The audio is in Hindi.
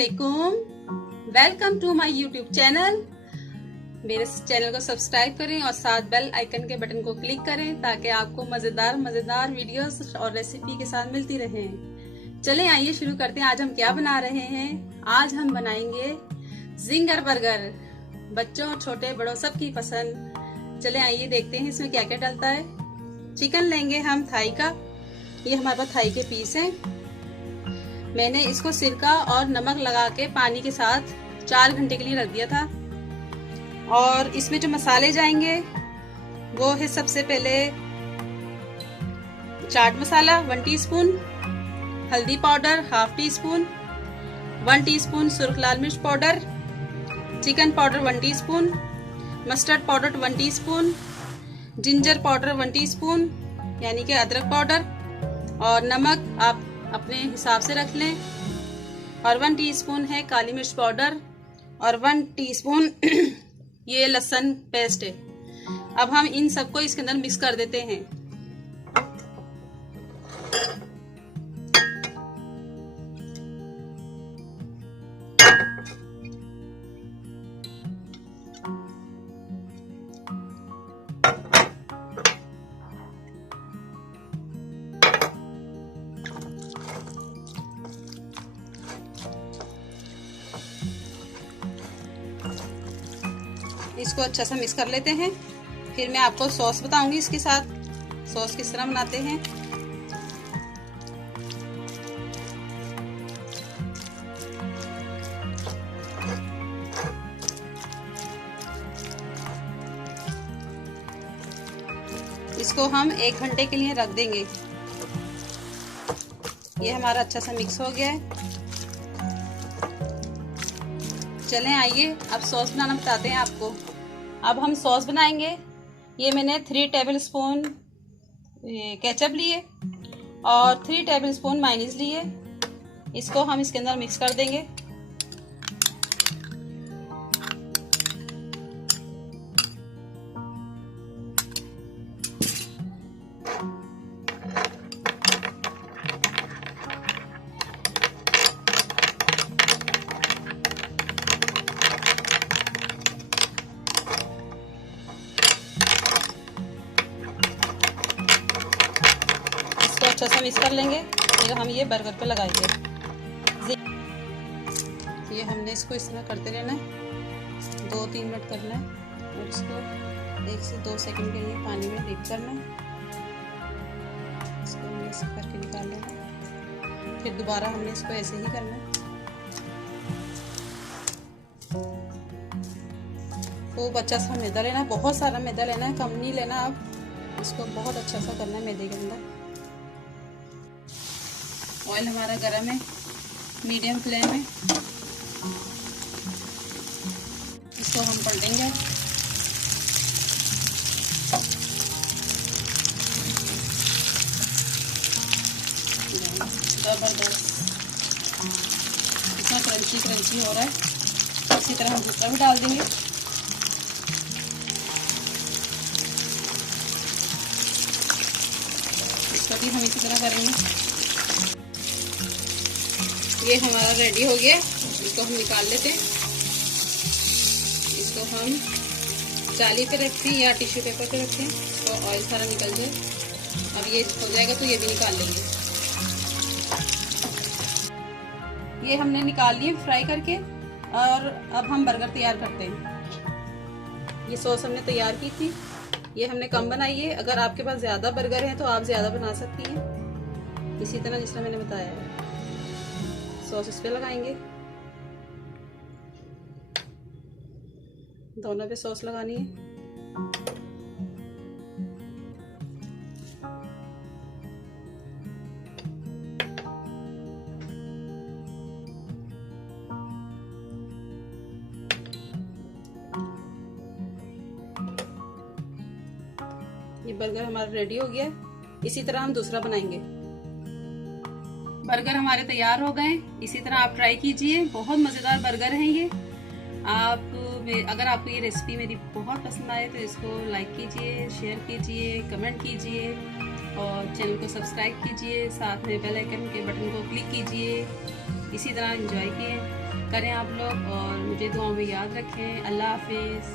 अस्सलामुअलैकुम, welcome to my YouTube channel. मेरे चैनल को सब्सक्राइब करें और साथ बेल आइकन के बटन को क्लिक करें ताकि आपको मजेदार वीडियोस और रेसिपी के साथ मिलती रहें। चलें आइए शुरू करते हैं। आज हम क्या बना रहे हैं? आज हम बनाएंगे जिंगर बर्गर, बच्चों छोटे बड़ों सबकी पसंद। चलें आइए देखते हैं इसमें क्या क्या डलता है। चिकन लेंगे हम थाई का, ये हमारे पास थाई के पीस हैं। मैंने इसको सिरका और नमक लगा के पानी के साथ 4 घंटे के लिए रख दिया था। और इसमें जो मसाले जाएंगे वो है सबसे पहले चाट मसाला 1 टीस्पून, हल्दी पाउडर 1/2 टीस्पून, 1 टीस्पून सुर्ख लाल मिर्च powder, chicken powder 1 teaspoon, mustard powder 1 teaspoon, ginger powder 1 teaspoon यानी कि अदरक पाउडर, और नमक आप अपने हिसाब से रख लें, और 1 टीस्पून है काली मिर्च पाउडर, और 1 टीस्पून ये लहसुन पेस्ट है। अब हम इन सबको इसके अंदर मिक्स कर देते हैं। इसको अच्छा सा मिक्स कर लेते हैं। फिर मैं आपको सॉस बताऊंगी इसके साथ, सॉस किस तरह बनाते हैं। इसको हम 1 घंटे के लिए रख देंगे। ये हमारा अच्छा सा मिक्स हो गया है। चलें आइए अब सॉस बनाना बताते हैं आपको। अब हम सॉस बनाएंगे। ये मैंने 3 टेबलस्पून केचप लिए और 3 टेबलस्पून मायोनीज लिए। इसको हम इसके अंदर मिक्स कर देंगे। अच्छा सा मिक्स कर लेंगे, फिर हम ये बर्गर पे लगाएंगे। ये हमने इसको इस तरह करते रहना है, 2-3 मिनट करना है, और इसको 1 से 2 सेकंड के लिए पानी में डिप करना है। इसको हमने ऐसे करके निकाल लेना, फिर दोबारा हमने इसको ऐसे ही करना है। खूब अच्छा सा मैदा लेना है, बहुत सारा मैदा लेना है, कम नहीं लेना। आप इसको बहुत अच्छा सा करना है मैदे के अंदर। ऑयल हमारा गरम है, मीडियम फ्लेम में। इसको हम पलटेंगे। जबरदस्त, इतना क्रंची हो रहा है। इसी तरह हम दूसरा भी डाल देंगे। इसको भी हम इसी तरह करेंगे। ये हमारा रेडी हो गया। इसको हम निकाल लेते हैं। इसको हम जाली पे रखें या टिश्यू पेपर पे रखें तो ऑयल सारा निकल जाए। अब ये हो जाएगा तो ये भी निकाल लेंगे। ये हमने निकाल लिए फ्राई करके, और अब हम बर्गर तैयार करते हैं। ये सॉस हमने तैयार की थी, ये हमने कम बनाई है। अगर आपके पास ज़्यादा बर्गर हैं तो आप ज़्यादा बना सकती हैं, इसी तरह जिस तरह मैंने बताया है। सॉस इस पे लगाएंगे, दोनों पे सॉस लगानी है। ये बर्गर हमारा रेडी हो गया। इसी तरह हम दूसरा बनाएंगे। बर्गर हमारे तैयार हो गए। इसी तरह आप ट्राई कीजिए, बहुत मज़ेदार बर्गर हैं ये। अगर आपको ये रेसिपी मेरी बहुत पसंद आए तो इसको लाइक कीजिए, शेयर कीजिए, कमेंट कीजिए, और चैनल को सब्सक्राइब कीजिए। साथ में बेल आइकन के बटन को क्लिक कीजिए। इसी तरह एंजॉय किए। करें आप लोग और मुझे दुआओं में याद रखें। अल्लाह हाफिज़।